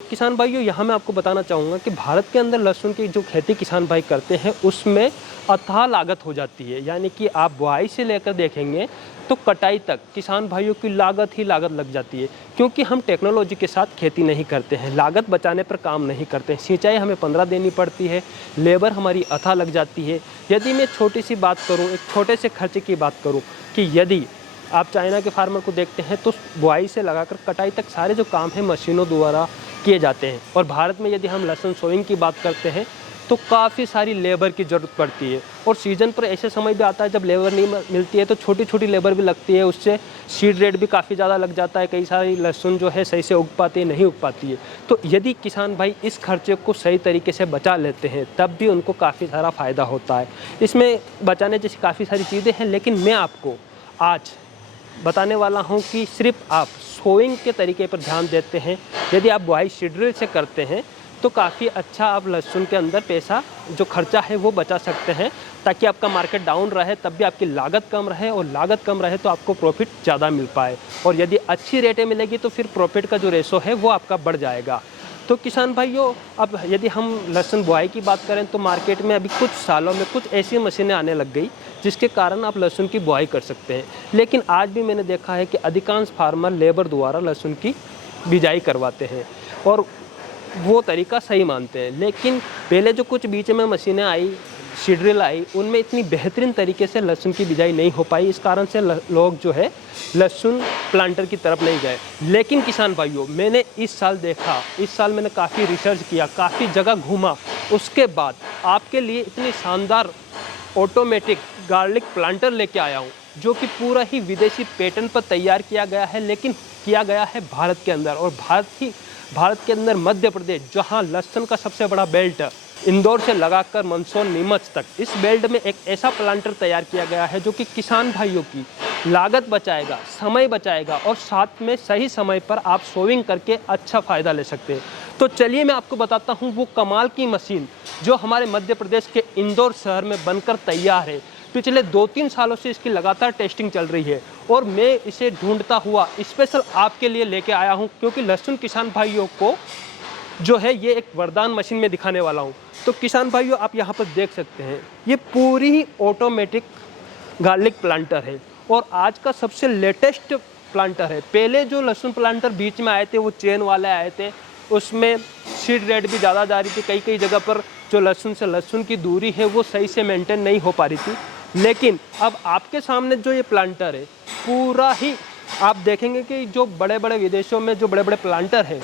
किसान भाइयों, यहाँ मैं आपको बताना चाहूँगा कि भारत के अंदर लहसुन की जो खेती किसान भाई करते हैं उसमें अथाह लागत हो जाती है। यानी कि आप बुआई से लेकर देखेंगे तो कटाई तक किसान भाइयों की लागत ही लागत लग जाती है, क्योंकि हम टेक्नोलॉजी के साथ खेती नहीं करते हैं, लागत बचाने पर काम नहीं करते हैं। सिंचाई हमें 15 देनी पड़ती है, लेबर हमारी अथाह लग जाती है। यदि मैं छोटी सी बात करूँ, एक छोटे से खर्चे की बात करूँ कि यदि आप चाइना के फार्मर को देखते हैं तो बुआई से लगाकर कटाई तक सारे जो काम हैं मशीनों द्वारा किए जाते हैं। और भारत में यदि हम लहसुन सोइंग की बात करते हैं तो काफ़ी सारी लेबर की ज़रूरत पड़ती है, और सीज़न पर ऐसे समय भी आता है जब लेबर नहीं मिलती है तो छोटी छोटी लेबर भी लगती है, उससे सीड रेट भी काफ़ी ज़्यादा लग जाता है। कई सारी लहसुन जो है सही से उग पाती है, नहीं उग पाती है। तो यदि किसान भाई इस खर्चे को सही तरीके से बचा लेते हैं तब भी उनको काफ़ी सारा फ़ायदा होता है। इसमें बचाने जैसी काफ़ी सारी चीज़ें हैं, लेकिन मैं आपको आज बताने वाला हूं कि सिर्फ आप सोइंग के तरीके पर ध्यान देते हैं, यदि आप बुआई सीडड्रिल से करते हैं तो काफ़ी अच्छा आप लहसुन के अंदर पैसा जो खर्चा है वो बचा सकते हैं, ताकि आपका मार्केट डाउन रहे तब भी आपकी लागत कम रहे, और लागत कम रहे तो आपको प्रॉफिट ज़्यादा मिल पाए। और यदि अच्छी रेटें मिलेगी तो फिर प्रॉफिट का जो रेशो है वो आपका बढ़ जाएगा। तो किसान भाइयों, अब यदि हम लहसुन बुआई की बात करें तो मार्केट में अभी कुछ सालों में कुछ ऐसी मशीनें आने लग गई जिसके कारण आप लहसुन की बुआई कर सकते हैं। लेकिन आज भी मैंने देखा है कि अधिकांश फार्मर लेबर द्वारा लहसुन की बिजाई करवाते हैं और वो तरीका सही मानते हैं। लेकिन पहले जो कुछ बीच में मशीनें आई, सीडड्रिल आई, उनमें इतनी बेहतरीन तरीके से लहसुन की बिजाई नहीं हो पाई। इस कारण से लोग जो है लहसुन प्लांटर की तरफ नहीं गए। लेकिन किसान भाइयों, मैंने इस साल देखा, इस साल मैंने काफ़ी रिसर्च किया, काफ़ी जगह घूमा, उसके बाद आपके लिए इतनी शानदार ऑटोमेटिक गार्लिक प्लांटर लेके आया हूँ, जो कि पूरा ही विदेशी पैटर्न पर तैयार किया गया है, लेकिन किया गया है भारत के अंदर। और भारत के अंदर मध्य प्रदेश, जहाँ लहसुन का सबसे बड़ा बेल्ट इंदौर से लगाकर मंदसौर नीमच तक, इस बेल्ट में एक ऐसा प्लांटर तैयार किया गया है जो कि किसान भाइयों की लागत बचाएगा, समय बचाएगा, और साथ में सही समय पर आप सोविंग करके अच्छा फ़ायदा ले सकते हैं। तो चलिए मैं आपको बताता हूँ वो कमाल की मशीन जो हमारे मध्य प्रदेश के इंदौर शहर में बनकर तैयार है। पिछले 2-3 सालों से इसकी लगातार टेस्टिंग चल रही है और मैं इसे ढूंढता हुआ स्पेशल आपके लिए लेके आया हूं, क्योंकि लहसुन किसान भाइयों को जो है ये एक वरदान मशीन में दिखाने वाला हूं। तो किसान भाइयों, आप यहां पर देख सकते हैं, ये पूरी ही ऑटोमेटिक गार्लिक प्लांटर है और आज का सबसे लेटेस्ट प्लांटर है। पहले जो लहसुन प्लांटर बीच में आए थे वो चेन वाले आए थे, उसमें सीड रेट भी ज़्यादा जा रही थी, कई कई जगह पर जो लहसुन से लहसुन की दूरी है वो सही से मेंटेन नहीं हो पा रही थी। लेकिन अब आपके सामने जो ये प्लांटर है, पूरा ही आप देखेंगे कि जो बड़े बड़े विदेशों में जो बड़े बड़े प्लांटर हैं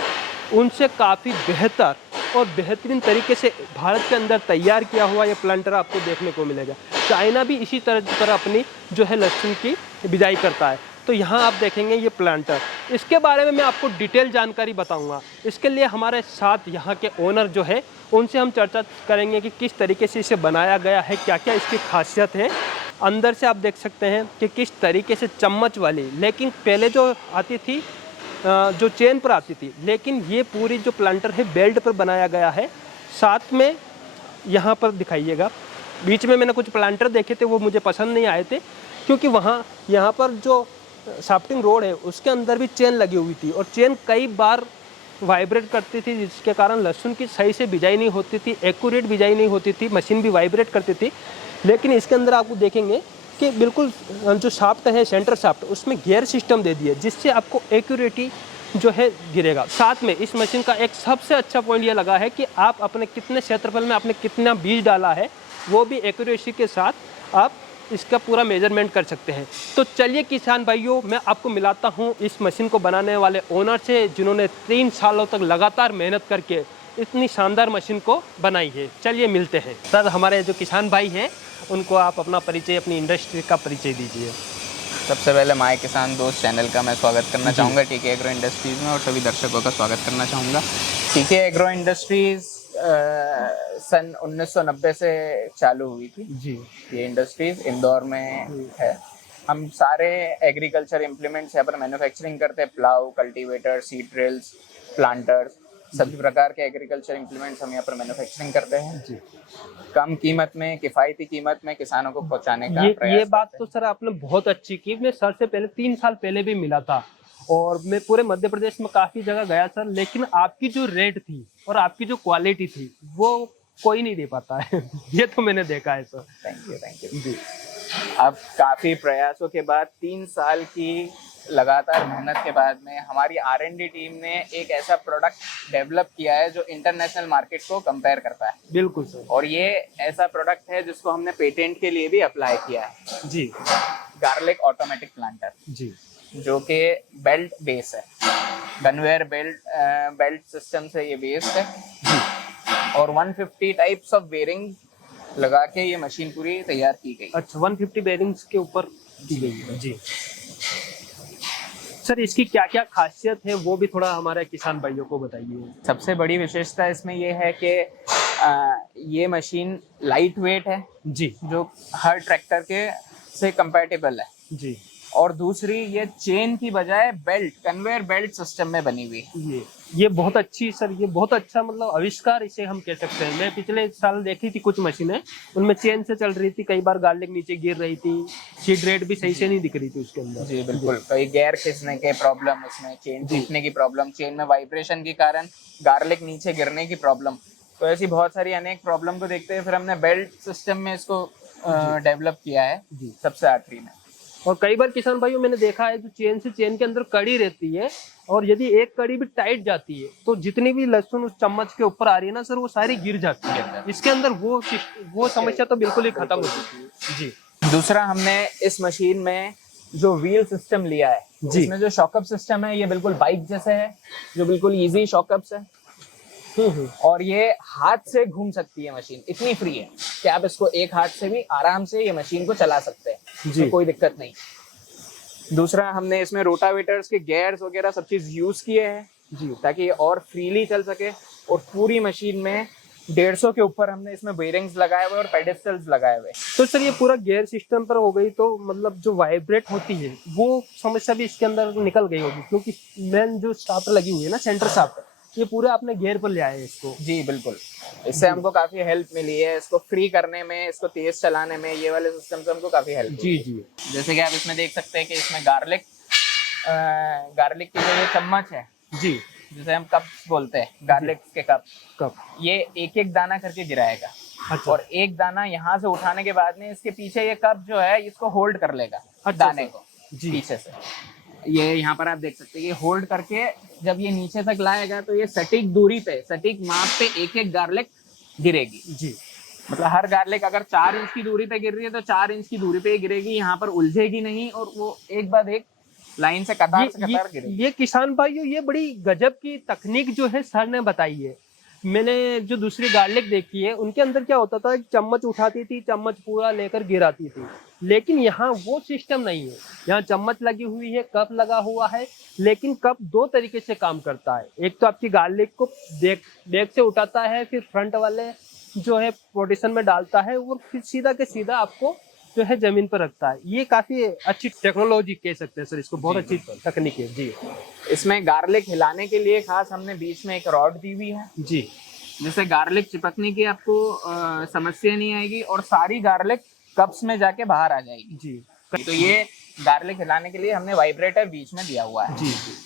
उनसे काफ़ी बेहतर और बेहतरीन तरीके से भारत के अंदर तैयार किया हुआ ये प्लांटर आपको देखने को मिलेगा। चाइना भी इसी तरह अपनी जो है लहसुन की बिजाई करता है। तो यहाँ आप देखेंगे ये प्लांटर, इसके बारे में मैं आपको डिटेल जानकारी बताऊंगा। इसके लिए हमारे साथ यहाँ के ओनर जो है उनसे हम चर्चा करेंगे कि किस तरीके से इसे बनाया गया है, क्या क्या इसकी खासियत है। अंदर से आप देख सकते हैं कि किस तरीके से चम्मच वाली, लेकिन पहले जो आती थी जो चेन पर आती थी, लेकिन ये पूरी जो प्लांटर है बेल्ट पर बनाया गया है। साथ में यहाँ पर दिखाइएगा, बीच में मैंने कुछ प्लांटर देखे थे वो मुझे पसंद नहीं आए थे, क्योंकि यहाँ पर जो शाफ्टिंग रोड है उसके अंदर भी चेन लगी हुई थी और चेन कई बार वाइब्रेट करती थी, जिसके कारण लहसुन की सही से बिजाई नहीं होती थी, एक्यूरेट बिजाई नहीं होती थी, मशीन भी वाइब्रेट करती थी। लेकिन इसके अंदर आपको देखेंगे कि बिल्कुल जो शाफ्ट है, सेंटर शाफ्ट, उसमें गियर सिस्टम दे दिए जिससे आपको एक्यूरेटी जो है गिरेगा। साथ में इस मशीन का एक सबसे अच्छा पॉइंट ये लगा है कि आप अपने कितने क्षेत्रफल में आपने कितना बीज डाला है वो भी एक्यूरेसी के साथ आप इसका पूरा मेजरमेंट कर सकते हैं। तो चलिए किसान भाइयों, मैं आपको मिलाता हूँ इस मशीन को बनाने वाले ओनर से, जिन्होंने 3 सालों तक लगातार मेहनत करके इतनी शानदार मशीन को बनाई है। चलिए मिलते हैं। सर, हमारे जो किसान भाई हैं उनको आप अपना परिचय, अपनी इंडस्ट्री का परिचय दीजिए। सबसे पहले माय किसान दोस्त चैनल का मैं स्वागत करना चाहूँगा टीके एग्रो इंडस्ट्रीज़ में, और सभी दर्शकों का स्वागत करना चाहूँगा। टीके एग्रो इंडस्ट्रीज़ सन 1990 से चालू हुई थी जी। ये इंडस्ट्रीज़ इंदौर में है। हम सारे एग्रीकल्चर इम्प्लीमेंट्स यहाँ पर मैन्युफैक्चरिंग करते हैं, plough, cultivator, seed drills, planters, सभी प्रकार के एग्रीकल्चर इम्प्लीमेंट्स हम यहाँ पर मैन्युफैक्चरिंग करते हैं। जी। कम कीमत में, किफ़ायती कीमत में किसानों को पहुँचाने का ये प्रयास बात करते तो हैं। सर आपने बहुत अच्छी की। मैं सर से पहले 3 साल पहले भी मिला था और मैं पूरे मध्य प्रदेश में काफ़ी जगह गया सर, लेकिन आपकी जो रेट थी और आपकी जो क्वालिटी थी वो कोई नहीं दे पाता है। ये तो मैंने देखा है सर। थैंक यू जी अब काफी प्रयासों के बाद 3 साल की लगातार मेहनत के बाद में हमारी R&D टीम ने एक ऐसा प्रोडक्ट डेवलप किया है जो इंटरनेशनल मार्केट को कंपेयर करता है। बिल्कुल सर। और ये ऐसा प्रोडक्ट है जिसको हमने पेटेंट के लिए भी अप्लाई किया है। जी गार्लिक ऑटोमेटिक प्लांटर, जी जो कि बेल्ट बेस है, कन्वेयर बेल्ट सिस्टम से ये बेस्ड है। जी। और 150 टाइप्स ऑफ बेरिंग लगा के ये मशीन पूरी तैयार की गई। अच्छा, 150 बेरिंग्स के ऊपर की गई है। जी सर, इसकी क्या क्या खासियत है वो भी थोड़ा हमारे किसान भाइयों को बताइए। सबसे बड़ी विशेषता इसमें ये है कि ये मशीन लाइट वेट है, जी जो हर ट्रैक्टर के से कंपैटिबल है। जी। और दूसरी, ये चेन की बजाय बेल्ट, कन्वेयर बेल्ट सिस्टम में बनी हुई है। ये बहुत अच्छी सर, ये बहुत अच्छा मतलब आविष्कार इसे हम कह सकते हैं। मैं पिछले साल देखी थी कुछ मशीनें, उनमें चेन से चल रही थी, कई बार गार्लिक नीचे गिर रही थी, सीड रेट भी सही से नहीं दिख रही थी उसके अंदर। जी बिल्कुल, कई गियर खींचने के प्रॉब्लम, उसमें चेन टूटने की प्रॉब्लम, चेन में वाइब्रेशन के कारण गार्लिक नीचे गिरने की प्रॉब्लम। तो ऐसी बहुत सारी अनेक प्रॉब्लम को देखते हुए फिर हमने बेल्ट सिस्टम में इसको डेवलप किया है सबसे आखिरी में। और कई बार किसान भाइयों मैंने देखा है जो चेन से चेन के अंदर कड़ी रहती है, और यदि एक कड़ी भी टाइट जाती है तो जितनी भी लहसुन उस चम्मच के ऊपर आ रही है ना सर, वो सारी गिर जाती है। इसके अंदर वो समस्या तो बिल्कुल ही खत्म हो चुकी है। जी। दूसरा, हमने इस मशीन में जो व्हील सिस्टम लिया है, इसमें जो शॉकअप सिस्टम है ये बिल्कुल बाइक जैसे है, जो बिल्कुल इजी शॉकअप्स है। और ये हाथ से घूम सकती है मशीन, इतनी फ्री है कि आप इसको एक हाथ से भी आराम से ये मशीन को चला सकते हैं, तो कोई दिक्कत नहीं। दूसरा, हमने इसमें रोटावेटर्स के गियर्स वगैरह सब चीज यूज किए हैं जी, ताकि ये और फ्रीली चल सके। और पूरी मशीन में 150 के ऊपर हमने इसमें बेरिंग्स लगाए हुए और पेडेस्टल्स लगाए हुए। तो सर ये पूरा गियर सिस्टम पर हो गई, तो मतलब जो वाइब्रेट होती है वो समस्या भी इसके अंदर निकल गई होगी, क्योंकि मेन जो शाफ्ट लगी हुई है ना, सेंटर शाफ्ट, ये पूरे आपने गियर पर ले आए हैं इसको। जी बिल्कुल, इससे हमको काफी हेल्प मिली है, इसको फ्री करने में, इसको तेज चलाने में, ये वाले सिस्टम से हमको काफी हेल्प जी जी। जैसे कि आप इसमें देख सकते हैं कि इसमें गार्लिक की जो ये चम्मच है जी, जिसे हम कप्स बोलते हैं, गार्लिक के कप, ये एक एक दाना करके गिराएगा। अच्छा। और एक दाना यहाँ से उठाने के बाद में इसके पीछे ये कप जो है इसको होल्ड कर लेगा। अच्छा, दाने को जी। पीछे से ये यहाँ पर आप देख सकते हैं, ये होल्ड करके जब ये नीचे तक लाएगा तो ये सटीक दूरी पे, सटीक माप पे एक एक गार्लिक गिरेगी जी। मतलब हर गार्लिक अगर 4 इंच की दूरी पे गिर रही है तो 4 इंच की दूरी पे ही गिरेगी, यहाँ पर उलझेगी नहीं, और वो एक बाद एक लाइन से कतार गिरेगी। ये किसान भाइयों, ये बड़ी गजब की तकनीक जो है सर ने बताई है। मैंने जो दूसरी गार्लिक देखी है उनके अंदर क्या होता था, चम्मच उठाती थी, चम्मच पूरा लेकर गिराती थी, लेकिन यहाँ वो सिस्टम नहीं है। यहाँ चम्मच लगी हुई है, कप लगा हुआ है, लेकिन कप 2 तरीके से काम करता है। एक तो आपकी गार्लिक को बैक से उठाता है, फिर फ्रंट वाले जो है पोजीशन में डालता है, और फिर सीधा के सीधा आपको जो है जमीन पर रखता है। ये काफी अच्छी टेक्नोलॉजी कह सकते हैं सर इसको, बहुत अच्छी तकनीक है जी। इसमें गार्लिक हिलाने के लिए खास हमने बीच में एक रॉड दी हुई है जी, जिससे गार्लिक चिपकने की आपको समस्या नहीं आएगी, और सारी गार्लिक कप्स में जाके बाहर आ जाएगी जी। तो ये गार्लिक हिलाने के लिए हमने वाइब्रेटर बीच में दिया हुआ है जी जी।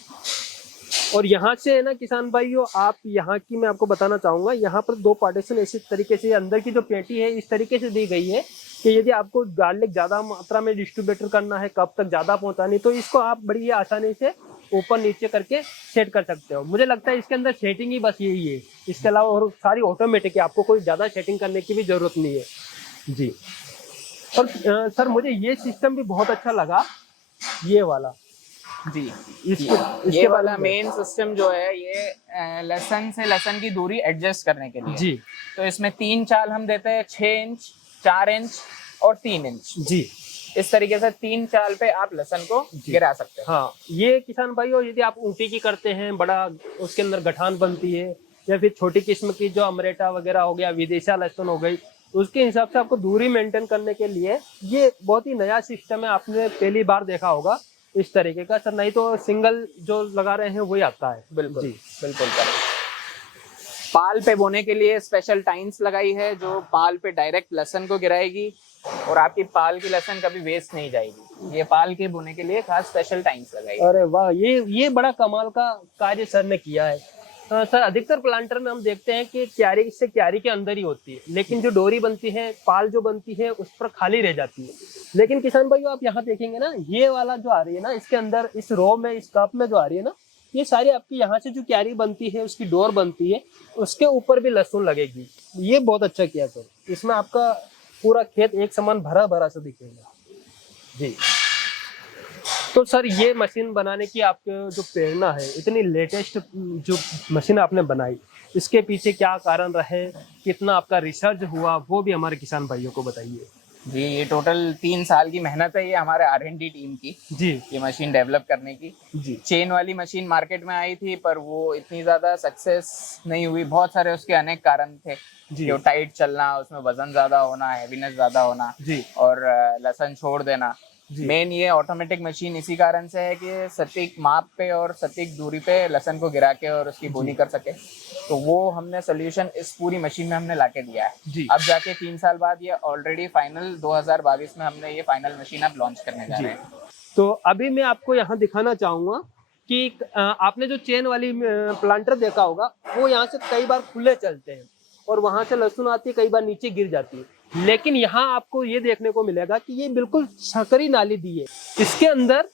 और यहाँ से है ना किसान भाइयों, आप यहाँ की मैं आपको बताना चाहूंगा, यहाँ पर 2 पार्टीशन इसी तरीके से, अंदर की जो पेटी है इस तरीके से दी गई है कि यदि आपको गार्लिक ज्यादा मात्रा में डिस्ट्रीब्यूटर करना है, कब तक ज्यादा पहुंचानी, तो इसको आप बड़ी आसानी से ऊपर नीचे करके सेट कर सकते हो। मुझे लगता है इसके अंदर सेटिंग ही बस यही है, इसके अलावा और सारी ऑटोमेटिक है, आपको कोई ज्यादा सेटिंग करने की भी जरूरत नहीं है जी। और सर मुझे ये सिस्टम भी बहुत अच्छा लगा, ये वाला जी। इसके ये वाला मेन सिस्टम जो है ये लहसन से लहसन की दूरी एडजस्ट करने के लिए जी। तो इसमें 3 चाल हम देते हैं, 6 इंच, 4 इंच और 3 इंच जी। इस तरीके से 3 चाल पे आप लहसन को गिरा सकते हैं। हाँ, ये किसान भाइयों यदि आप ऊंटी की करते हैं, बड़ा उसके अंदर गठान बनती है, या फिर छोटी किस्म की जो अमरेटा वगैरह हो गया, विदेशा लहसुन हो गई, उसके हिसाब से आपको दूरी मेंटेन करने के लिए ये बहुत ही नया सिस्टम है। आपने पहली बार देखा होगा इस तरीके का सर, नहीं तो सिंगल जो लगा रहे हैं वही आता है। बिल्कुल जी बिल्कुल। पाल पे बोने के लिए स्पेशल टाइन्स लगाई है जो पाल पे डायरेक्ट लहसन को गिराएगी, और आपकी पाल की लहसन कभी वेस्ट नहीं जाएगी। ये पाल के बोने के लिए खास स्पेशल टाइम्स लगाई। अरे वाह, ये बड़ा कमाल का कार्य सर ने किया है। सर अधिकतर प्लांटर में हम देखते हैं कि क्यारी से क्यारी के अंदर ही होती है, लेकिन जो डोरी बनती है, पाल जो बनती है उस पर खाली रह जाती है। लेकिन किसान भाइयों आप यहाँ देखेंगे ना, ये वाला जो आ रही है ना, इसके अंदर इस रो में, इस कप में जो आ रही है ना, ये सारी आपकी यहाँ से जो क्यारी बनती है, उसकी डोर बनती है, उसके ऊपर भी लहसुन लगेगी। ये बहुत अच्छा किया सर। इसमें आपका पूरा खेत एक समान भरा भरा सा दिखेगा जी। तो सर ये मशीन बनाने की आपके जो प्रेरणा है, इतनी लेटेस्ट जो मशीन आपने बनाई, इसके पीछे क्या कारण रहे, कितना आपका रिसर्च हुआ, वो भी हमारे किसान भाइयों को बताइए। जी, ये टोटल 3 साल की मेहनत है ये हमारे R&D टीम की, जी ये मशीन डेवलप करने की। जी चेन वाली मशीन मार्केट में आई थी पर वो इतनी ज़्यादा सक्सेस नहीं हुई, बहुत सारे उसके अनेक कारण थे जी कि वो टाइट चलना, उसमें वजन ज़्यादा होना, हैवीनेस ज़्यादा होना जी और लहसुन छोड़ देना। जी मेन ये ऑटोमेटिक मशीन इसी कारण से है कि सटीक माप पे और सटीक दूरी पे लहसुन को गिरा के और उसकी बोनी कर सके। तो वो हमने सोल्यूशन इस पूरी मशीन में हमने लाके दिया है। जी अब जाके 3 साल बाद ये ऑलरेडी फाइनल 2022 में हमने ये फाइनल मशीन अब लॉन्च करने जा जी। रहे हैं। तो अभी मैं आपको यहाँ दिखाना चाहूँगा कि आपने जो चेन वाली प्लांटर देखा होगा, वो यहाँ से कई बार खुले चलते हैं और वहां से लहसुन आती है, कई बार नीचे गिर जाती है। लेकिन यहाँ आपको ये देखने को मिलेगा कि ये बिल्कुल सकरी नाली दी है। इसके अंदर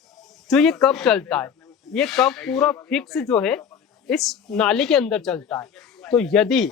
जो ये कप चलता है, ये कप पूरा फिक्स जो है इस नाली के अंदर चलता है। तो यदि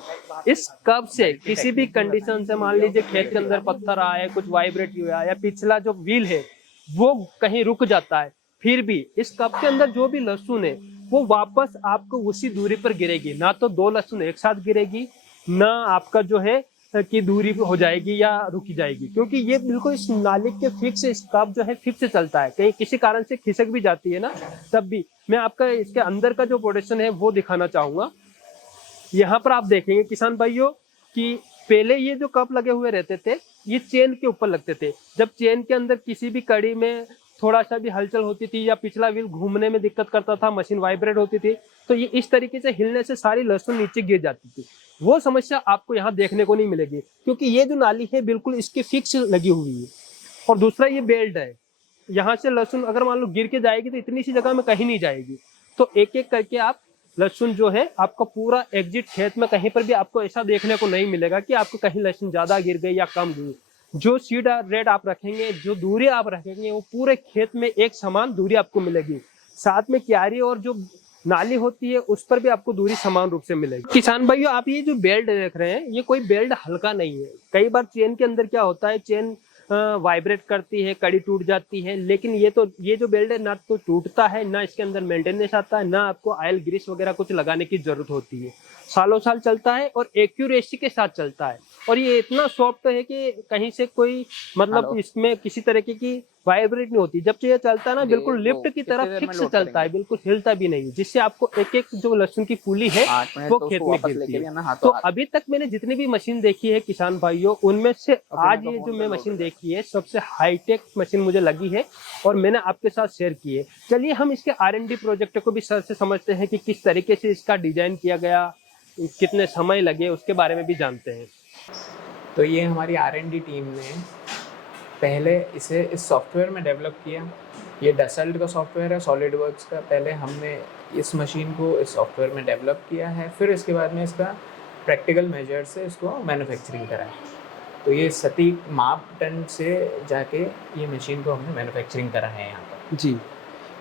इस कप से किसी भी कंडीशन से, मान लीजिए खेत के अंदर पत्थर आया, कुछ वाइब्रेट हुआ, या पिछला जो व्हील है वो कहीं रुक जाता है, फिर भी इस कप के अंदर जो भी लहसुन है वो वापस आपको उसी दूरी पर गिरेगी। ना तो दो लहसुन एक साथ गिरेगी, ना आपका जो है की दूरी हो जाएगी या रुकी जाएगी, क्योंकि ये बिल्कुल इस नाली के फिक्स, इस कप जो है फिक्स चलता है। कहीं किसी कारण से खिसक भी जाती है ना, तब भी। मैं आपका इसके अंदर का जो प्रोडक्शन है वो दिखाना चाहूंगा। यहाँ पर आप देखेंगे किसान भाइयों कि पहले ये जो कप लगे हुए रहते थे, ये चेन के ऊपर लगते थे। जब चेन के अंदर किसी भी कड़ी में थोड़ा सा भी हलचल होती थी या पिछला व्हील घूमने में दिक्कत करता था, मशीन वाइब्रेट होती थी, तो ये इस तरीके से हिलने से सारी लहसुन नीचे गिर जाती थी। वो समस्या आपको यहाँ देखने को नहीं मिलेगी, क्योंकि ये जो नाली है बिल्कुल इसके फिक्स लगी हुई है। और दूसरा ये बेल्ट है, यहाँ से लहसुन अगर मान लो गिर के जाएगी तो इतनी सी जगह में कहीं नहीं जाएगी। तो एक एक करके आप लहसुन जो है आपका पूरा एग्जिट खेत में कहीं पर भी आपको ऐसा देखने को नहीं मिलेगा कि आपको कहीं लहसुन ज्यादा गिर गई या कम गिरी। जो सीड रेट आप रखेंगे, जो दूरी आप रखेंगे, वो पूरे खेत में एक समान दूरी आपको मिलेगी। साथ में क्यारी और जो नाली होती है उस पर भी आपको दूरी समान रूप से मिलेगी। किसान भाइयों आप ये जो बेल्ट देख रहे हैं, ये कोई बेल्ट हल्का नहीं है। कई बार चेन के अंदर क्या होता है, चेन वाइब्रेट करती है, कड़ी टूट जाती है, लेकिन ये जो बेल्ट है ना तो टूटता है, ना इसके अंदर मेंटेनेंस आता है, ना आपको ऑयल ग्रीस वगैरह कुछ लगाने की जरूरत होती है। सालों साल चलता है और एक्यूरेसी के साथ चलता है। और ये इतना सॉफ्ट है कि कहीं से कोई मतलब इसमें किसी तरीके की वाइब्रेट नहीं होती। जब ये चलता है ना, बिल्कुल लिफ्ट की तरह फिक्स चलता है, बिल्कुल हिलता भी नहीं, जिससे आपको एक एक जो लहसुन की फूली है वो खेत में गिरती है। तो अभी तक मैंने जितनी भी मशीन देखी है किसान भाइयों, उनमें से आज ये जो मैं मशीन देखी है सबसे हाईटेक मशीन मुझे लगी है और मैंने आपके साथ शेयर की है। चलिए हम इसके R&D प्रोजेक्ट को भी सर से समझते हैं कि किस तरीके से इसका डिजाइन किया गया, कितने समय लगे, उसके बारे में भी जानते हैं। तो ये हमारी R&D टीम ने पहले इसे इस सॉफ्टवेयर में डेवलप किया। ये डसल्ट का सॉफ्टवेयर है, सॉलिडवर्क्स का। पहले हमने इस मशीन को इस सॉफ्टवेयर में डेवलप किया है, फिर इसके बाद में इसका प्रैक्टिकल मेजर से इसको मैन्युफैक्चरिंग करा है। तो ये सटीक मापदंड से जाके ये मशीन को हमने मैन्युफैक्चरिंग करा है यहाँ पर। जी,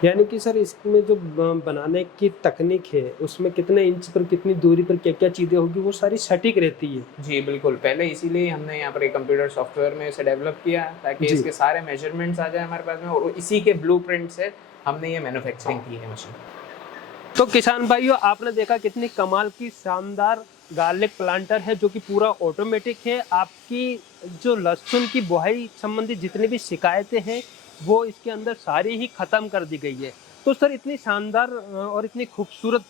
यानी कि सर इसमें जो बनाने की तकनीक है उसमें कितने इंच पर, कितनी दूरी पर क्या क्या चीज़ें होगी, वो सारी सटीक रहती है। जी बिल्कुल, पहले इसीलिए हमने यहाँ पर एक कंप्यूटर सॉफ्टवेयर में इसे डेवलप किया ताकि इसके सारे मेजरमेंट्स आ जाए हमारे पास में, और इसी के ब्लूप्रिंट से हमने ये मैन्युफैक्चरिंग की है मशीन। तो किसान भाइयों आपने देखा कितनी कमाल की शानदार गार्लिक प्लांटर है जो कि पूरा ऑटोमेटिक है। आपकी जो लहसुन की बुआई संबंधी जितनी भी शिकायतें हैं वो इसके अंदर सारी ही खत्म कर दी गई है। तो सर इतनी शानदार और इतनी खूबसूरत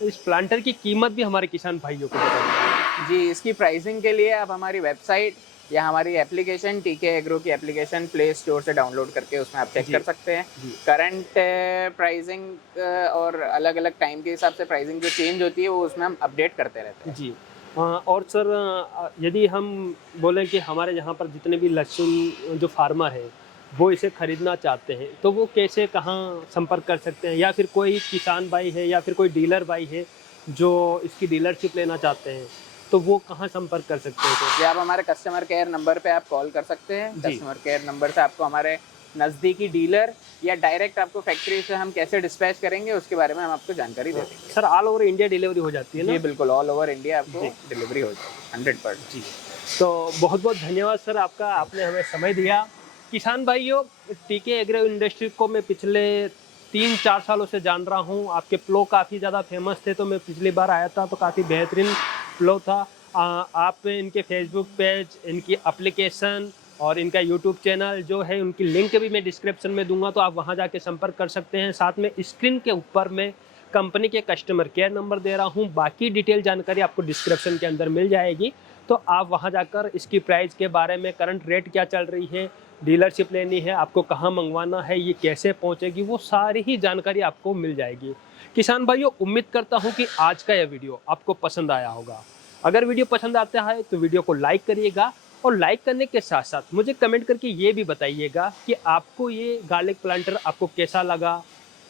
इस प्लांटर की कीमत भी हमारे किसान भाइयों को बताइए। जी, इसकी प्राइसिंग के लिए आप हमारी वेबसाइट या हमारी एप्लीकेशन TK एग्रो की एप्लीकेशन प्ले स्टोर से डाउनलोड करके उसमें आप चेक कर सकते हैं। करंट प्राइसिंग और अलग अलग टाइम के हिसाब से प्राइसिंग जो चेंज होती है वो उसमें हम अपडेट करते रहते हैं। जी और सर यदि हम बोलें कि हमारे यहाँ पर जितने भी लहसुन जो फार्मर है वो इसे खरीदना चाहते हैं तो वो कैसे कहाँ संपर्क कर सकते हैं, या फिर कोई किसान भाई है या फिर कोई डीलर भाई है जो इसकी डीलरशिप लेना चाहते हैं तो वो कहाँ संपर्क कर सकते हैं? जी, आप हमारे कस्टमर केयर नंबर पे आप कॉल कर सकते हैं। जी। कस्टमर केयर नंबर से आपको हमारे नज़दीकी डीलर या डायरेक्ट आपको फैक्ट्री से हम कैसे डिस्पैच करेंगे उसके बारे में हम आपको जानकारी दे देंगे। Sir all over India delivery हो जाती है ना? जी बिल्कुल, ऑल ओवर इंडिया आपको जी। डिलीवरी हो जाएगी 100%। जी। तो बहुत बहुत धन्यवाद सर आपका, आपने हमें समय दिया। किसान भाइयों, टीके एग्रो इंडस्ट्री को मैं पिछले 3-4 सालों से जान रहा हूँ। आपके प्लो काफ़ी ज़्यादा फेमस थे, तो मैं पिछली बार आया था तो काफ़ी बेहतरीन प्लो था। आप इनके फेसबुक पेज, इनकी एप्लीकेशन और इनका यूट्यूब चैनल जो है उनकी लिंक भी मैं डिस्क्रिप्शन में दूंगा, तो आप वहाँ जाके संपर्क कर सकते हैं। साथ में स्क्रीन के ऊपर मैं कंपनी के कस्टमर केयर नंबर दे रहा हूँ, बाकी डिटेल जानकारी आपको डिस्क्रिप्शन के अंदर मिल जाएगी। तो आप वहाँ जाकर इसकी प्राइस के बारे में, करंट रेट क्या चल रही है, डीलरशिप लेनी है, आपको कहाँ मंगवाना है, ये कैसे पहुँचेगी, वो सारी ही जानकारी आपको मिल जाएगी। किसान भाइयों, उम्मीद करता हूँ कि आज का यह वीडियो आपको पसंद आया होगा। अगर वीडियो पसंद आता है तो वीडियो को लाइक करिएगा, और लाइक करने के साथ साथ मुझे कमेंट करके ये भी बताइएगा कि आपको ये गार्लिक प्लांटर आपको कैसा लगा,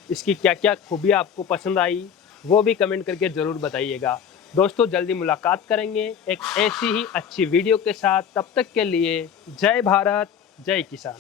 इसकी क्या क्या खूबियाँ आपको पसंद आई, वो भी कमेंट करके ज़रूर बताइएगा। दोस्तों, जल्दी मुलाकात करेंगे एक ऐसी ही अच्छी वीडियो के साथ। तब तक के लिए जय भारत, जय किसान।